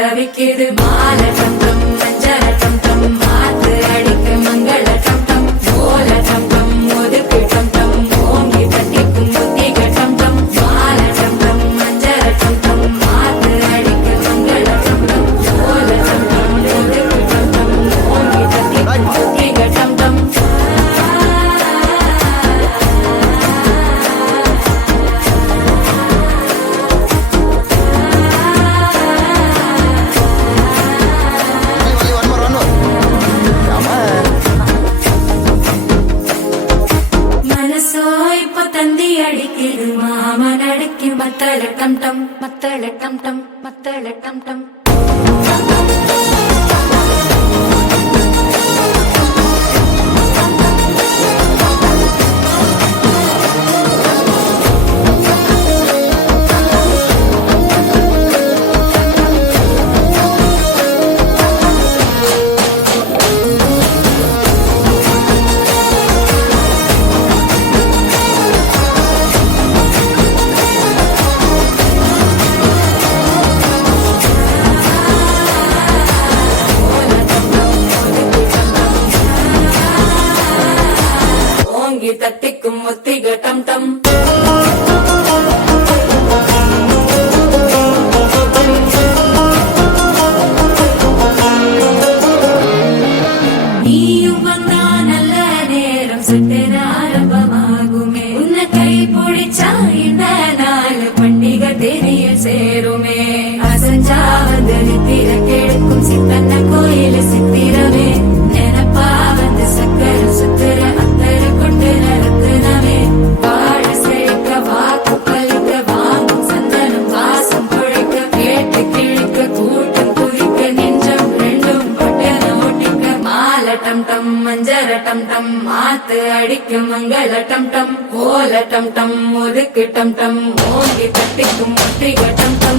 தவிக்குது மால டம் டம் மஞ்சள டம் டம் மாத்து அடிக்க மங்கள டம் டம் ஓல டம் டம் ஒதுக்கு டம் டம் ஓங்கி தட்டிக்கும் புத்திக டம் டம் மால டம் டம் மஞ்சள டம் டம் மாத்து அடிக்க மங்கள டம் டம் ஓல டம் டம் ஒதுக்கு டம் டம் ஓங்கி தட்டிக்கும் புத்திக டம் டம் அடிக்குது மாமன் அடிக்கு மத்தள டம் டம் மத்தள டம் டம் மத்தள டம் டம் தட்டிக்கும் முத்திக டம் டம் நீயும் வந்தா நல்ல நேரம் சட்டென ஆரம்பமாகுமே உன்னை கை பிடிச்சா இந்த நாள் பண்டிகை தெரிய சேருமே அசஞ்சா வந்து நித்திர கெடுக்கும் சித்தன்ன கோயில சித்திரமே நினப்பா வந்து சக்கர சுத்திர அத்தர கொண்டு நடத்துனவே வாழ செழிக்க வாக்கு பலிக்க வாங்கும் சந்தனம் வாசம் பொழைக்க கேட்டு கிழிக்க கூட்டம் குதிக்க நெஞ்சம் ரெண்டும் பட்டன ஓட்டிக்க மால டம் டம் மஞ்சர டம் டம் மாத்து அடிக்க மங்கள டம் டம் ஓல டம் டம் ஒதுக்கு டம் டம் ஓங்கி தட்டிக்கும் முத்திக டம் டம்